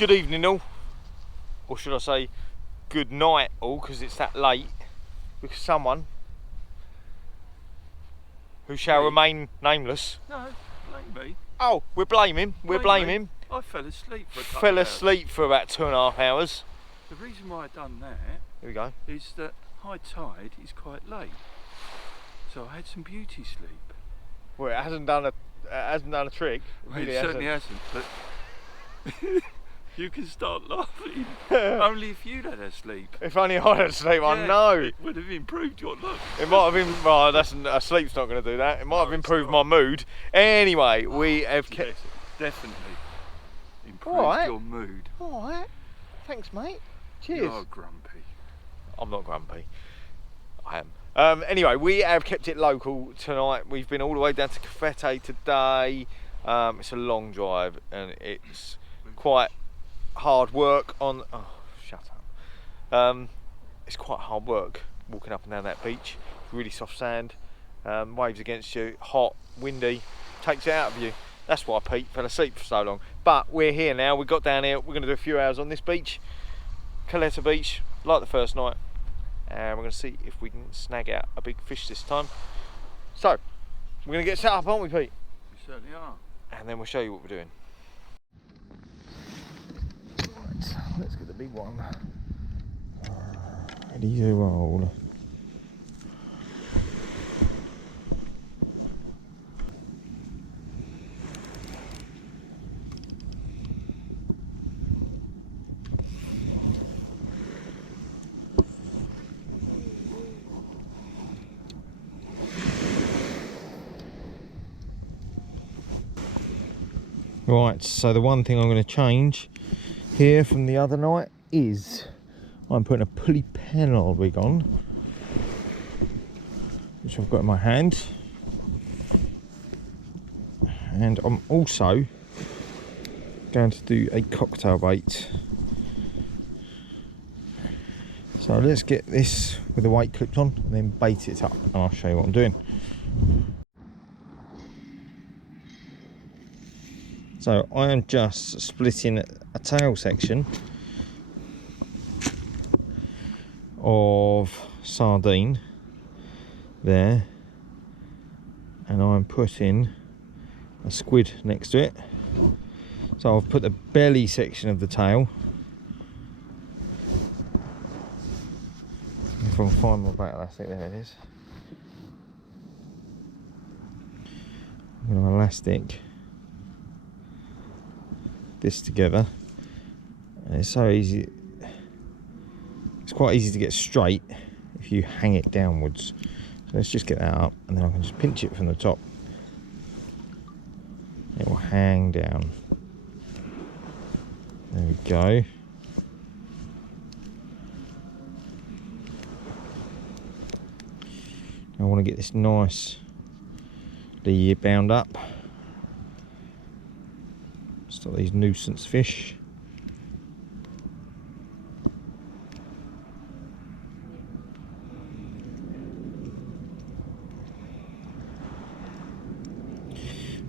Good evening all, or should I say good night all, because it's that late, because someone who shall remain nameless. No, blame me. Oh, we're blaming. I fell asleep for a couple Fell of hours. asleep for about 2.5 hours. The reason why I've done that Here we go. is that high tide is quite late, so I had some beauty sleep. Well, it hasn't done a trick. Well, it certainly hasn't, but you can start laughing. Only if you'd had a sleep. If only I had sleep, I know. It would have improved your look. It might have been, well, a sleep's not going to do that. It might have improved my mood. Anyway, we have kept... Definitely improved your mood. Alright. Thanks, mate. Cheers. You're grumpy. I'm not grumpy. I am. Anyway, we have kept it local tonight. We've been all the way down to Cofete today. It's a long drive and it's quite hard work on... Oh, shut up. It's quite hard work walking up and down that beach. Really soft sand, waves against you, hot, windy, takes it out of you. That's why Pete fell asleep for so long. But we're here now, we got down here, we're going to do a few hours on this beach, Caleta beach, like the first night. And we're going to see if we can snag out a big fish this time. So, we're going to get set up, aren't we, Pete? We certainly are. And then we'll show you what we're doing. Right, let's get the big one. Ready to roll. Right, so the one thing I'm going to change here from the other night is I'm putting a pulley panel rig on, which I've got in my hand, and I'm also going to do a cocktail bait. So let's get this with the weight clipped on and then bait it up, and I'll show you what I'm doing. So I am just splitting a tail section of sardine there, and I'm putting a squid next to it. So I've put the belly section of the tail. If I can find my back elastic, there it is. I'm going to elastic this together, and it's so easy. It's quite easy to get straight if you hang it downwards. So let's just get that up, and then I can just pinch it from the top. It will hang down. There we go. I want to get this nicely bound up. Stop these nuisance fish.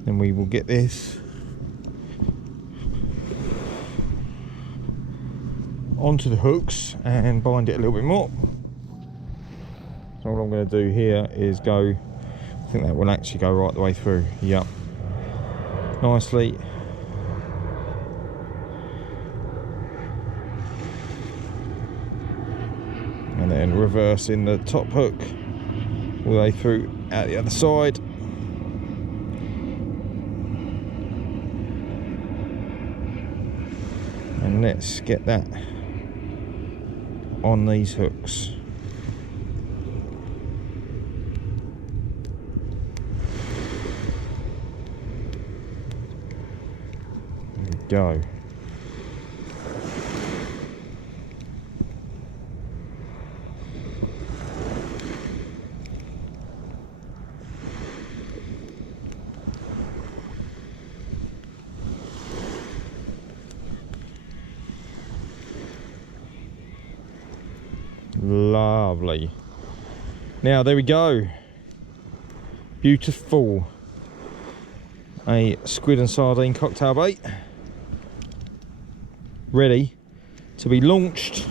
Then we will get this onto the hooks and bind it a little bit more. So all I'm going to do here is go, I think that will actually go right the way through. Yep. Nicely. And then reversing the top hook all the way through out the other side. And let's get that on these hooks. There we go. Lovely. Now there we go. Beautiful. A squid and sardine cocktail bait. ready to be launched,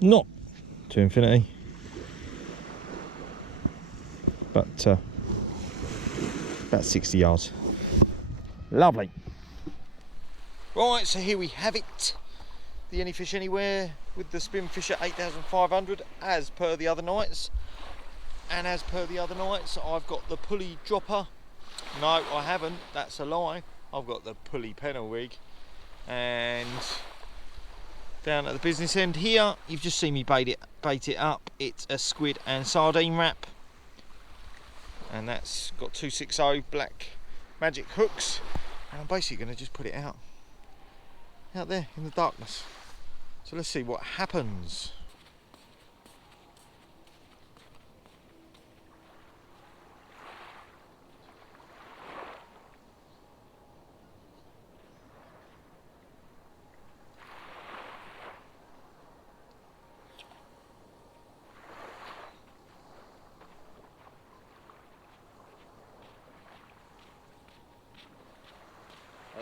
not to infinity, but about 60 yards. Lovely. Right, so here we have it. The Any Fish Anywhere with the Spin Fisher 8500 as per the other nights. And as per the other nights, I've got the pulley dropper. No, I haven't, that's a lie. I've got the pulley pennel rig. And down at the business end here, you've just seen me bait it up. It's a squid and sardine wrap. And that's got 260 black magic hooks. And I'm basically going to just put it out there in the darkness. So let's see what happens.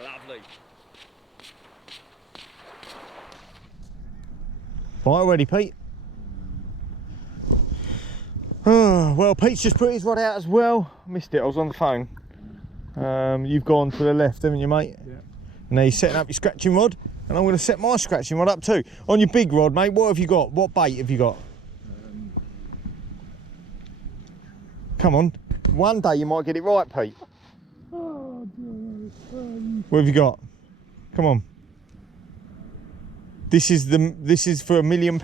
Lovely. Right, ready, Pete? Oh, well, Pete's just put his rod out as well. Missed it, I was on the phone. You've gone to the left, haven't you, mate? Yeah. Now you're setting up your scratching rod, and I'm going to set my scratching rod up too. On your big rod, mate, what have you got? What bait have you got? Come on, one day you might get it right, Pete. What have you got? Come on. This is for £1 million.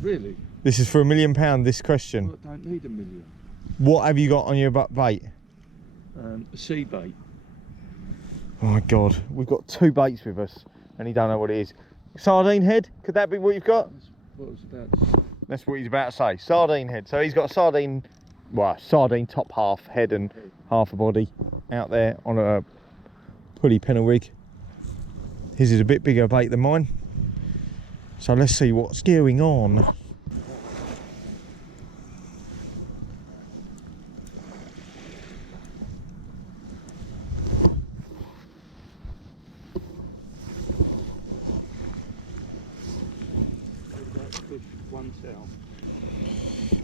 Really? This is for £1 million, this question. Well, I don't need 1 million. What have you got on your bait? A sea bait. Oh my God, we've got 2 baits with us and he don't know what it is. Sardine head, could that be what you've got? That's what I was about to say. That's what he's about to say, sardine head. So he's got a sardine, well, sardine top half head and half a body out there on a pulley pennel rig. His is a bit bigger bait than mine. So let's see what's going on.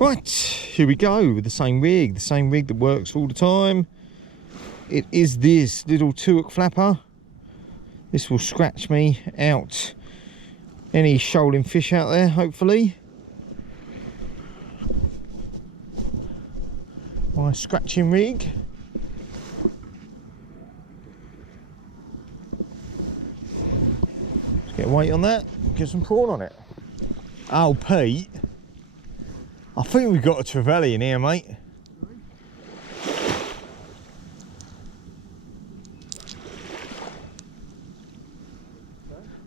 Right, here we go with the same rig that works all the time. It is this little 2-hook flapper. This will scratch me out any shoaling fish out there, hopefully. My scratching rig. Let's get a weight on that, get some prawn on it. Oh, Pete, I think we've got a trevally in here, mate.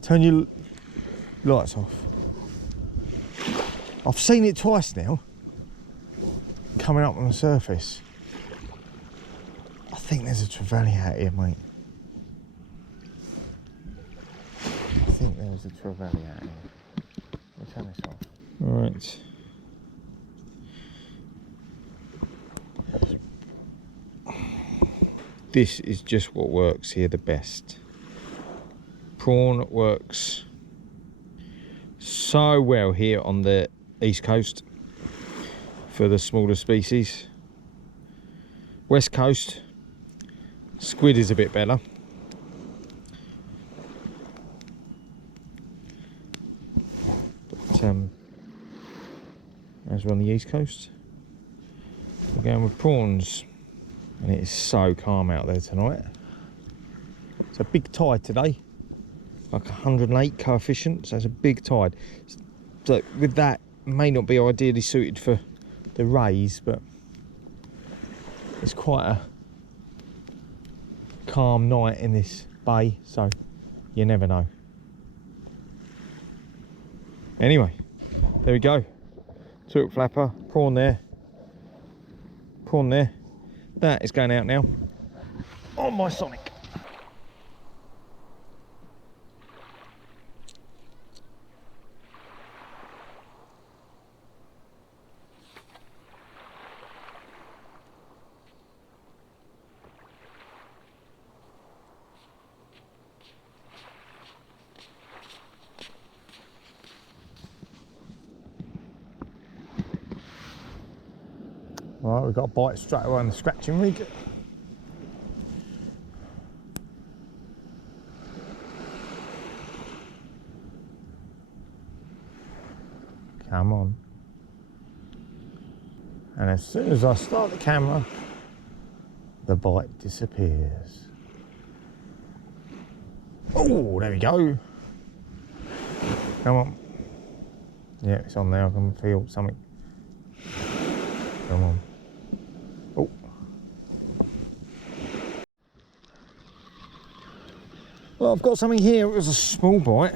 Turn your lights off. I've seen it twice now, coming up on the surface. I think there's a trevally out here, mate. I think there's a trevally out here. Let me turn this off. Alright. This is just what works here the best. Prawn works so well here on the east coast for the smaller species. West coast, squid is a bit better. But as we're on the east coast, we're going with prawns, and it is so calm out there tonight. It's a big tide today. Like 108 coefficient, so it's a big tide. So with that, may not be ideally suited for the rays, but it's quite a calm night in this bay, so you never know. Anyway, there we go. 2-hook flapper, prawn there, prawn there. That is going out now on my Sonic. Alright, we've got a bite straight away on the scratching rig. Come on. And as soon as I start the camera, the bite disappears. Oh, there we go. Come on. Yeah, it's on there. I can feel something. Come on. Oh. Well, I've got something here. It was a small bite,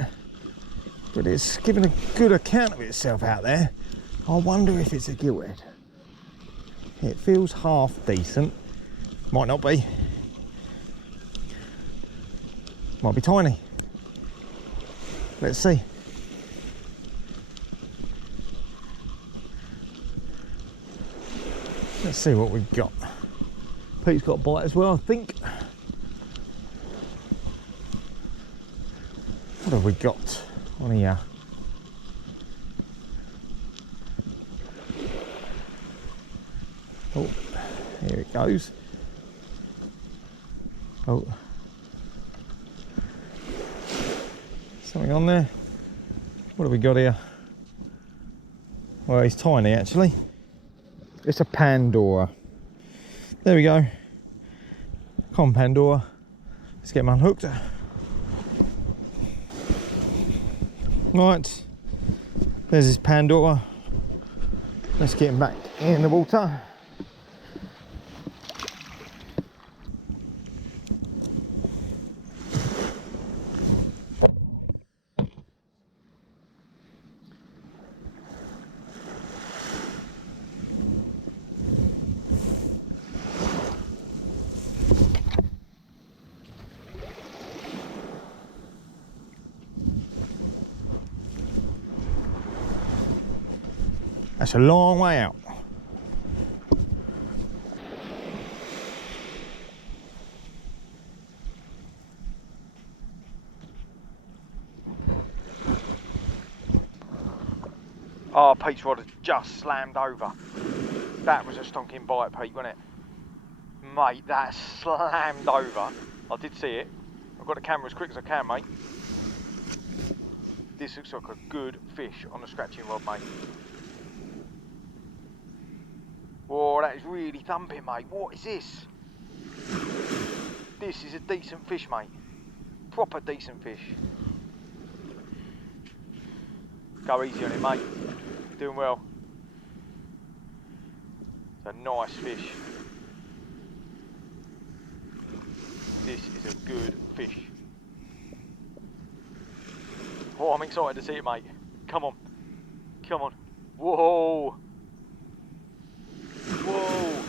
but it's given a good account of itself out there. I wonder if it's a gilthead. It feels half decent. Might not be. Might be tiny. Let's see. Let's see what we've got. Pete's got a bite as well, I think. What have we got on here? Oh, here it goes. Oh. Something on there. What have we got here? Well, he's tiny actually. It's a Pandora. There we go. Come on, Pandora. Let's get him unhooked. Right. There's his Pandora. Let's get him back in the water. That's a long way out. Oh, Pete's rod has just slammed over. That was a stonking bite, Pete, wasn't it? Mate, that slammed over. I did see it. I've got the camera as quick as I can, mate. This looks like a good fish on the scratching rod, mate. Whoa, that is really thumping, mate. What is this? This is a decent fish, mate. Proper decent fish. Go easy on it, mate. Doing well. It's a nice fish. This is a good fish. Oh, I'm excited to see it, mate. Come on. Come on. Whoa. Whoa!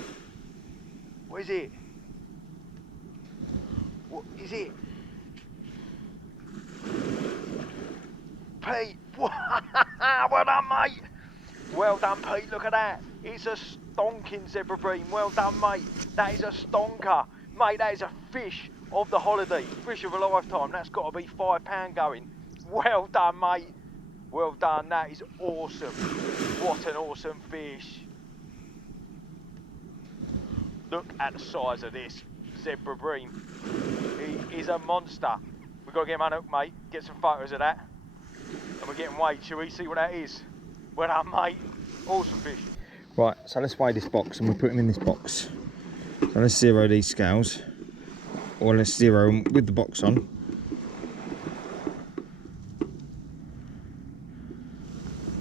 What is it? What is it? Pete! Well done, mate! Well done, Pete, look at that! It's a stonking zebra bream. Well done, mate. That is a stonker. Mate, that is a fish of the holiday. Fish of a lifetime. That's got to be £5 going. Well done, mate. Well done. That is awesome. What an awesome fish. Look at the size of this zebra bream. He is a monster. We've got to get him unhooked, mate. Get some photos of that. And we're getting weighed. Shall we see what that is? Well done, mate. Awesome fish. Right, so let's weigh this box and we'll put him in this box. So let's zero these scales. Or let's zero them with the box on.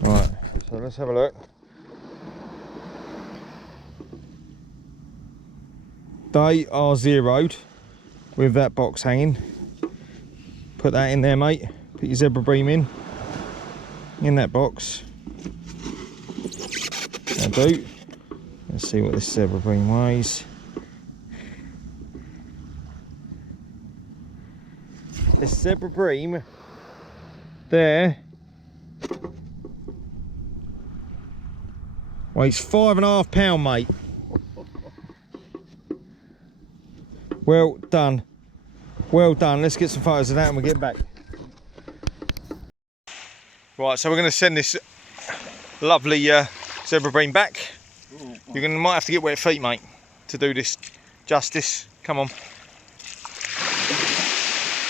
Right, so let's have a look. They are zeroed with that box hanging. Put that in there, mate. Put your zebra bream in that box. That'll do. Let's see what this zebra bream weighs. This zebra bream there weighs £5.5, mate. Well done. Well done. Let's get some photos of that and we'll get back. Right, so we're going to send this lovely zebra bream back. You're gonna might have to get wet feet, mate, to do this justice. Come on.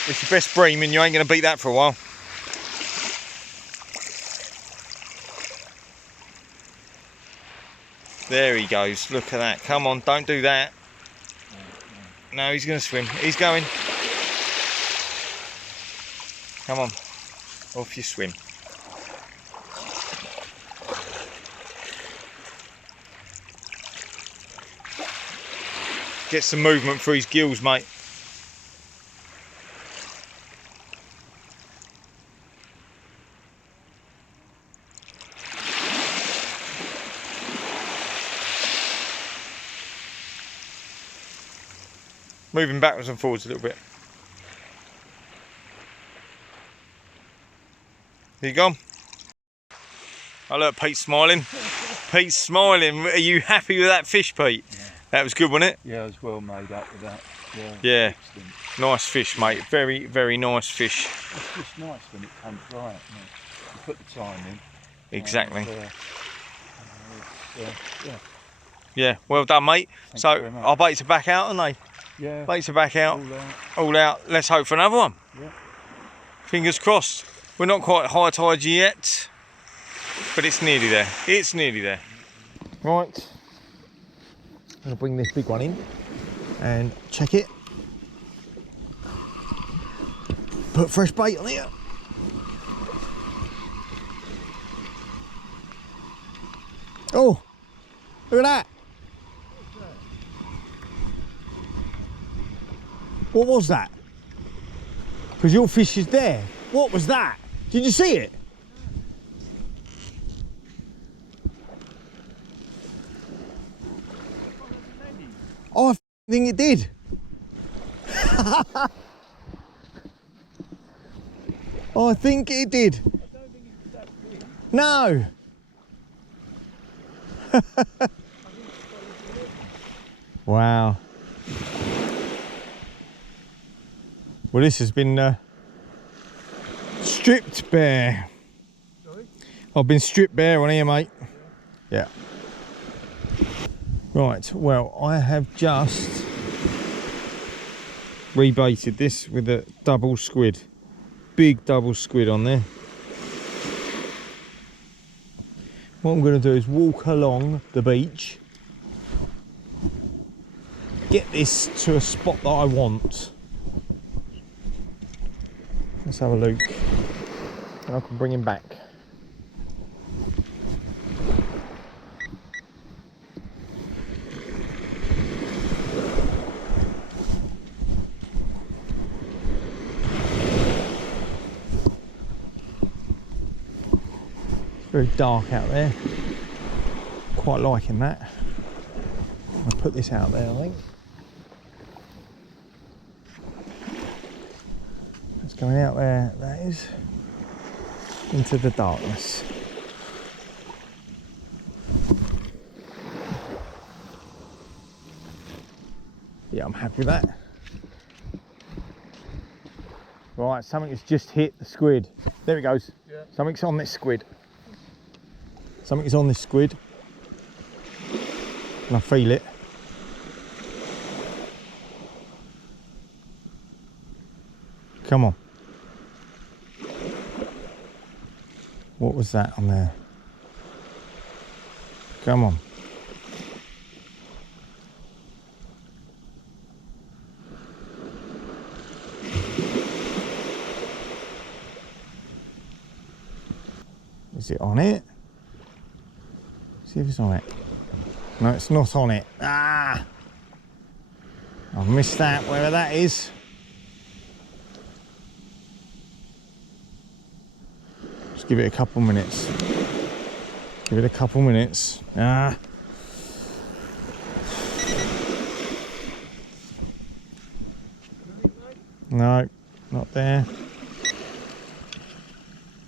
It's your best bream and you ain't gonna beat that for a while. There he goes, look at that. Come on, don't do that. No, he's gonna swim. He's going. Come on, off you swim. Get some movement through his gills, mate. Moving backwards and forwards a little bit. Here you go. Oh look, Pete's smiling. Pete's smiling. Are you happy with that fish, Pete? Yeah. That was good, wasn't it? Yeah, I was well made up with that. Yeah. Excellent. Nice fish, mate. Very, very nice fish. It's just nice when it comes right. You put the time in. Exactly. And, yeah. Yeah, well done, mate. Thanks So very much. our baits are back out, aren't they? Yeah. Baits are back out. All out. All out. Let's hope for another one. Yeah. Fingers crossed. We're not quite high tide yet, but it's nearly there. It's nearly there. Right. I'm going to bring this big one in and check it. Put fresh bait on here. Oh, look at that. What was that? Because your fish is there. What was that? Did you see it? Oh, I think it did. I think it did. I don't think it's that big. No. Wow. Well, this has been stripped bare. Sorry? I've been stripped bare on here, mate. Yeah. Right, well, I have just rebaited this with a double squid. Big double squid on there. What I'm going to do is walk along the beach, get this to a spot that I want. Let's have a look, and I can bring him back. It's very dark out there. Quite liking that. I'll put this out there, I think. Going out there, that is, into the darkness. Yeah, I'm happy with that. Right, something has just hit the squid. There it goes. Yeah. Something's on this squid. Something's on this squid. And I feel it. Come on. What was that on there? Come on. Is it on it? See if it's on it. No, it's not on it. Ah! I've missed that, wherever that is. Just give it a couple minutes. Give it a couple minutes. Ah. No, not there.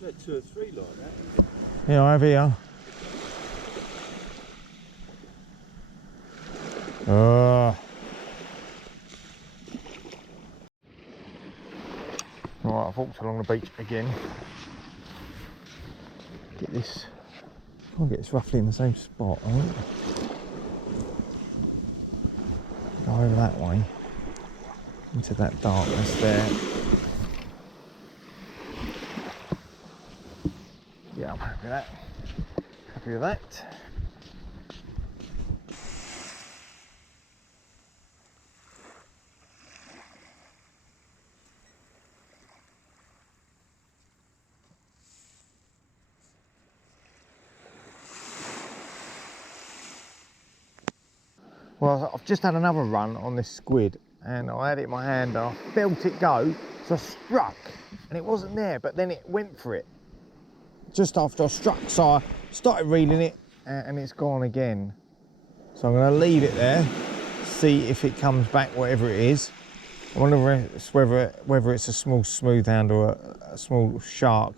Let 2 or 3 like that. Yeah, I have here. Oh. Right, I've walked along the beach again. Get this. I'll get this roughly in the same spot, I think. Go over that way. Into that darkness there. Yeah, I'm happy with that. Happy with that. Well, I've just had another run on this squid and I had it in my hand and I felt it go, so I struck and it wasn't there, but then it went for it just after I struck, so I started reeling it and it's gone again. So I'm going to leave it there, see if it comes back, whatever it is. I wonder whether it's a small smoothhound or a small shark.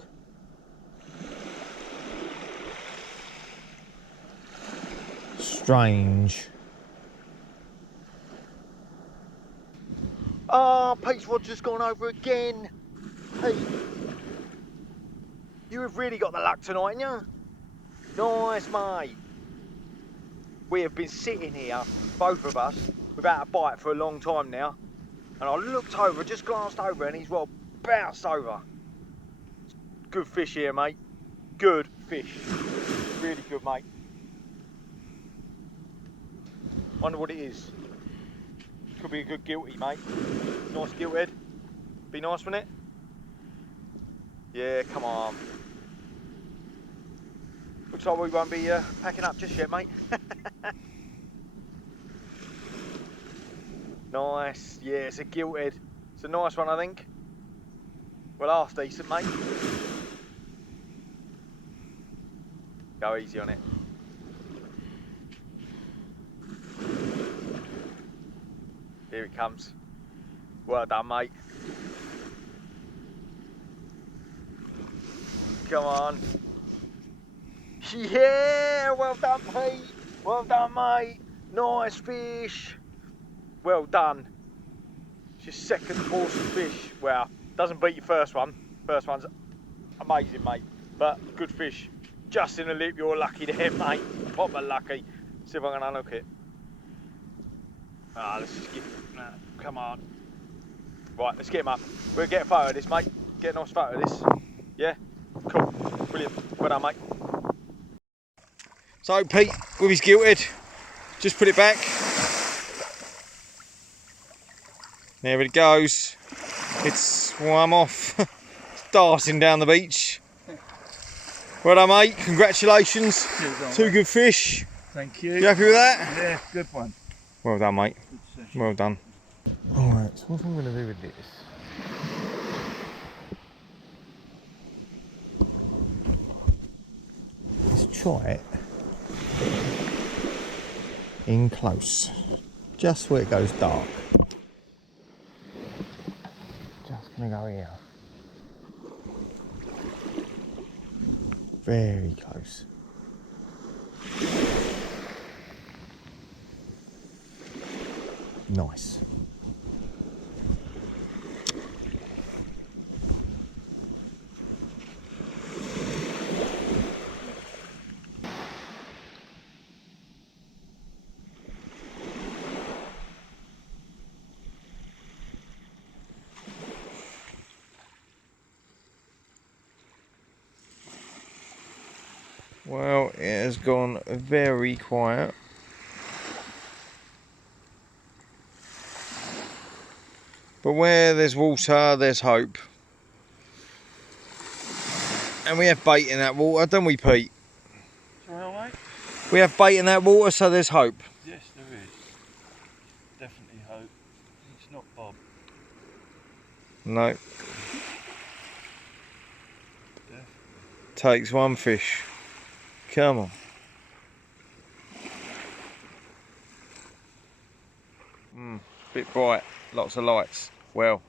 Strange. Oh, Pete's rod's just gone over again. Pete, you have really got the luck tonight, haven't you? Nice, mate. We have been sitting here, both of us, without a bite for a long time now. And I looked over, just glanced over, and his rod bounced over. Good fish here, mate. Good fish. Really good, mate. Wonder what it is. Could be a good guilty, mate. Nice gilthead. Be nice, wouldn't it? Yeah, come on. Looks like we won't be packing up just yet, mate. Nice. Yeah, it's a gilthead. It's a nice one, I think. Well, half decent, mate. Go easy on it. Here it comes. Well done, mate. Come on. Yeah, well done, Pete. Well done, mate. Nice fish. Well done. It's your second awesome fish. Well, doesn't beat your first one. First one's amazing, mate. But good fish. Just in the lip, you're lucky there, mate. Proper lucky. See if I can unhook it. Ah, let's just get. Come on. Right, let's get him up. We'll get a photo of this, mate. Get a nice photo of this. Yeah? Cool. Brilliant. Well done, mate. So, Pete, with his gilthead, just put it back. There it goes. It's swum off. It's darting down the beach. Well done, mate. Congratulations. Two good fish. Thank you. You happy with that? Yeah, good one. Well done, mate. Well done. Alright, so what I'm going to do with this. Let's try it in close. Just where it goes dark. Just going to go here. Very close. Nice. Well, it has gone very quiet. But where there's water, there's hope. And we have bait in that water, don't we, Pete? Sorry, mate? We have bait in that water, so there's hope. Yes, there is. Definitely hope. It's not Bob. No. Definitely. Takes one fish. Come on. Bit bright, lots of lights. Well,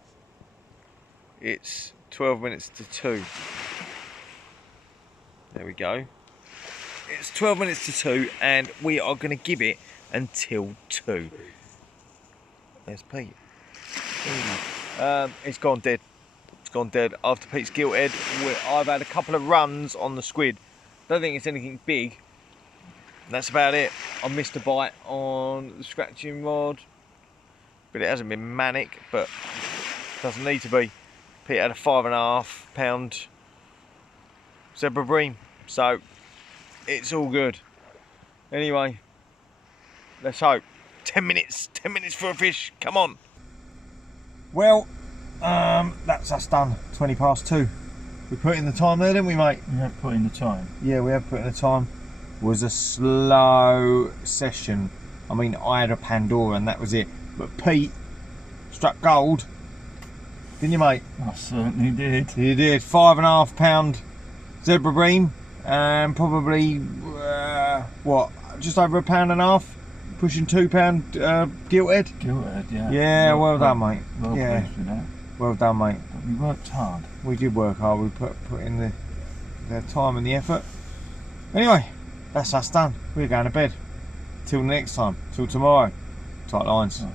it's 12 minutes to 2. There we go. It's 12 minutes to 2 and we are going to give it until 2. There's Pete. It's gone dead. It's gone dead. After Pete's gilthead, I've had a couple of runs on the squid. Don't think it's anything big. That's about it. I missed a bite on the scratching rod. but it hasn't been manic, but doesn't need to be. Pete had a 5.5 pound zebra bream, so it's all good. Anyway, let's hope. 10 minutes for a fish, come on. Well, that's us done, 20 past 2. We put in the time there, didn't we, mate? We have put in the time. Yeah, we have put in the time. It was a slow session. I mean, I had a Pandora and that was it. But Pete struck gold, didn't you, mate? I certainly did. You did. 5.5 pound zebra bream and probably, what, just over £1.5 pound? Pushing £2 Gilthead? Gilthead, yeah. Yeah, well done, mate. Well yeah. pleased with that. Well done, mate. But we worked hard. We did work hard. We put in the time and the effort. Anyway, that's us done. We're going to bed. Till next time. Till tomorrow. Tight lines. Right.